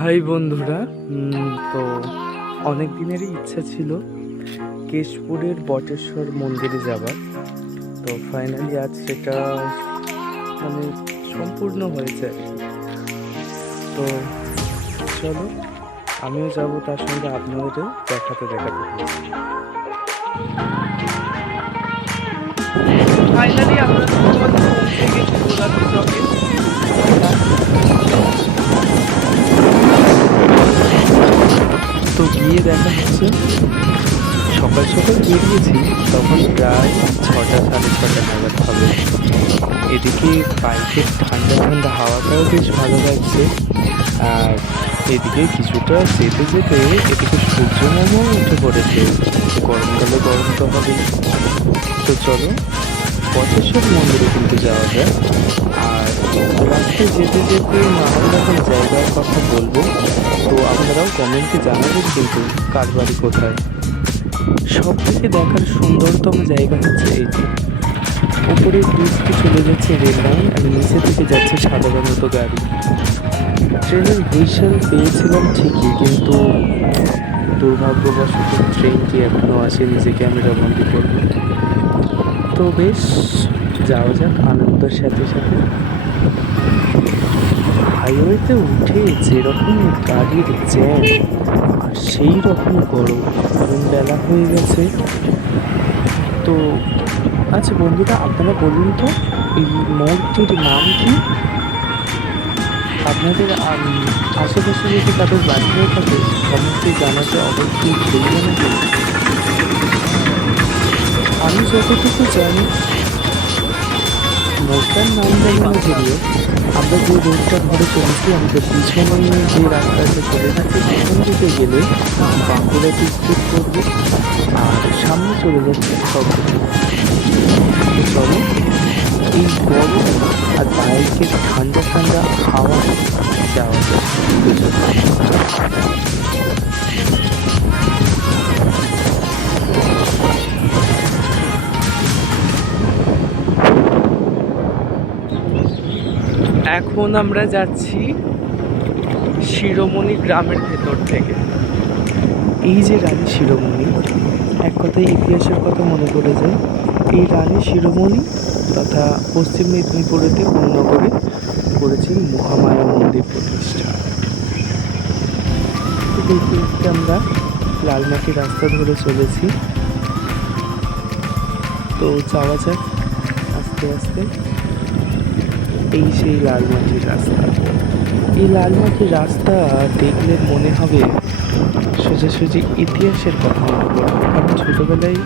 High বন্ধুরা। তো অনেক দিনেরই ইচ্ছা ছিল কেশপুরের বটেশ্বর মন্দিরে যাবার। তো ফাইনালি আজ সেটা মানে সম্পূর্ণ হয়েছে আর কি। তো চলো আমিও যাব, তার সঙ্গে আপনাদেরও দেখাতে দেখাতে। ফাইনালি আমরা পৌঁছে গেছি গোলাপি চকে। তো গিয়ে দেখা হচ্ছে সকাল সকাল বেরিয়েছি, তখন প্রায় 6টা 6:30 নাগাদ হবে। এদিকে বাইকের ঠান্ডা ঠান্ডা হাওয়াটাও বেশ ভালো লাগছে, আর এদিকে কিছুটা যেতে যেতে এদিকে সূর্যমামাও উঠে পড়েছে। গরমকালে গরম তো হবেই। তো চলো বটেশ্বর মন্দিরে কিন্তু যাওয়া যায়। আর রাস্তায় যেতে যেতে নানান রকম জায়গার কথা বলবো, তো আপনারাও কমেন্টে জানাবেন কিন্তু কার বাড়ি কোথায়। সব থেকে দেখার সুন্দরতম জায়গা হচ্ছে এইটি। উপরে ব্রিজটি চলে যাচ্ছে রেল লাইন, আর নিচে থেকে যাচ্ছে সাধারণত গাড়ি। ট্রেনের হুইসেল পেয়েছিলাম ঠিকই, কিন্তু দুর্ভাগ্যবশত ট্রেনটি এখনও আসেনি যে ক্যামেরা বন্দি করবে। তো বেশ যাওয়া যাক আনন্দের সাথে সাথে। হাইওয়েতে উঠে যেরকম গাড়ির জ্যাম, আর সেই রকম গরম, কারণ বেলা হয়ে গেছে। তো আচ্ছা বন্ধুরা, আপনারা বলুন তো এই মোড়টির নাম কি? আপনাদের আশেপাশে যদি তাদের বাড়ি হয়ে থাকে কমেন্টে জানাতে অবশ্যই ভুলবেন না। আমি যতটুকু জানি মোড়টার নাম জানি না, যদিও আমরা যে রোডটা ধরে চলছি আমাদের পিছনে যে রাস্তাটা চলে যাচ্ছে পিছন দিকে গেলে বাঁকুড়া ডিস্ট্রিক্ট পড়বে, আর সামনে চলে যাচ্ছে খড়গপুর। চলো এই গরম আর বাইকের ঠান্ডা ঠান্ডা হাওয়া যাওয়া যায়। এখন আমরা যাচ্ছি শিরোমণি গ্রামের ভেতর থেকে। এই যে রানী শিরোমণি, এক কথায় ইতিহাসের কথা মনে পড়ে যায়। এই রানী শিরোমণি তথা পশ্চিম মেদিনীপুরেতে কোন্নগরে করেছেন মহামায়া মন্দির প্রতিষ্ঠা। দেখতে দেখতে আমরা লালমাটি রাস্তা ধরে চলেছি। তো যাওয়া যাক আস্তে আস্তে। এই সেই লালমাটির রাস্তা। এই লালমাটির রাস্তা দেখলে মনে হবে সোজাসুজি ইতিহাসের কথা মনে পড়বে, কারণ ছোটোবেলায়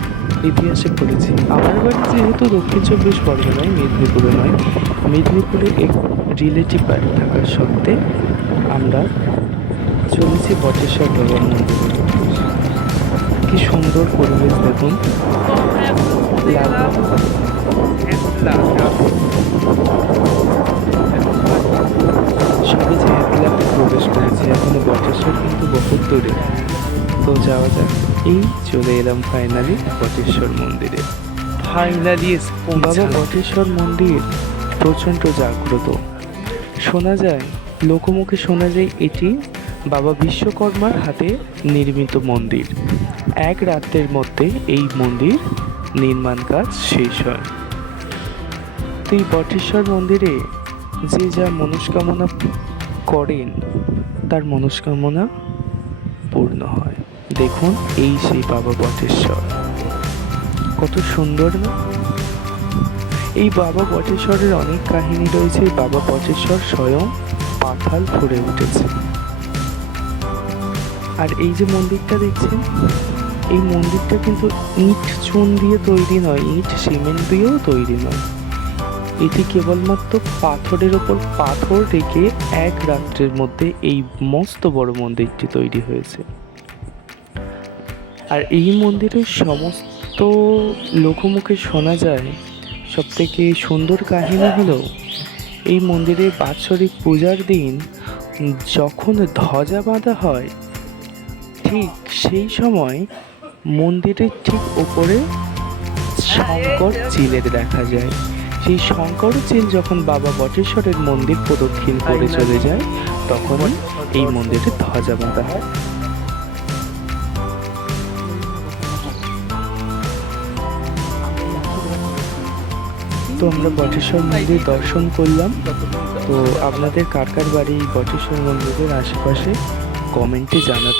ইতিহাসে পড়েছি। আমার বাড়ি যেহেতু দক্ষিণ 24 পরগনায়, মেদিনীপুরে নয়, মেদিনীপুরে এক রিলেটিভ বাড়ি থাকার সত্ত্বে আমরা চলেছি বটেশ্বর বাবার মন্দিরে। কি সুন্দর পরিবেশ দেখুন। সবে যে 1 লাখে প্রবেশ করেছে, এখনো বটেশ্বর কিন্তু বহুত দূরে। তো যাওয়া যাক। এই চলে এলাম ফাইনালি বটেশ্বর মন্দিরে। ফাইনালি বাবা বটেশ্বর মন্দির প্রচণ্ড জাগ্রত। শোনা যায়, লোকমুখে শোনা যায় এটি বাবা বিশ্বকর্মার হাতে নির্মিত মন্দির। এক রাতের মধ্যে এই মন্দির নির্মাণ কাজ শেষ হয়। তো এই বটেশ্বর মন্দিরে যে যা মনস্কামনা করেন তার মনস্কামনা পূর্ণ হয়। দেখুন এই সেই বাবা বটেশ্বর, কত সুন্দর না? এই বাবা বটেশ্বরের অনেক কাহিনী রয়েছে। এই বাবা বটেশ্বর স্বয়ং পাতাল ফুঁড়ে উঠেছে। আর এই যে মন্দিরটা দেখছেন, এই মন্দিরটা কিন্তু ইট চুন দিয়ে তৈরি নয়, ইট সিমেন্ট দিয়েও তৈরি নয়। এটি কেবলমাত্র পাথরের ওপর পাথর রেখে এক রাত্রের মধ্যে এই মস্ত বড় মন্দিরটি তৈরি হয়েছে। আর এই মন্দিরের সমস্ত লোকমুখে শোনা যায় সবথেকে সুন্দর কাহিনী হলো, এই মন্দিরে বাৎসরিক পূজার দিন যখন ধ্বজা বাঁধা হয়, ঠিক সেই সময় মন্দিরের ঠিক ওপরে শঙ্কর চিলের দেখা যায়। সেই শঙ্কর চিল যখন বাবা বটেশ্বরের মন্দির প্রদক্ষিণ করে চলে যায়, তখনই এই মন্দিরে ধ্বজা বাঁধা হয়। তো আমরা বটেশ্বর মন্দির দর্শন করলাম। তো আপনাদের কার কার বাড়ি এই বটেশ্বর মন্দিরের আশেপাশে কমেন্টে জানাতে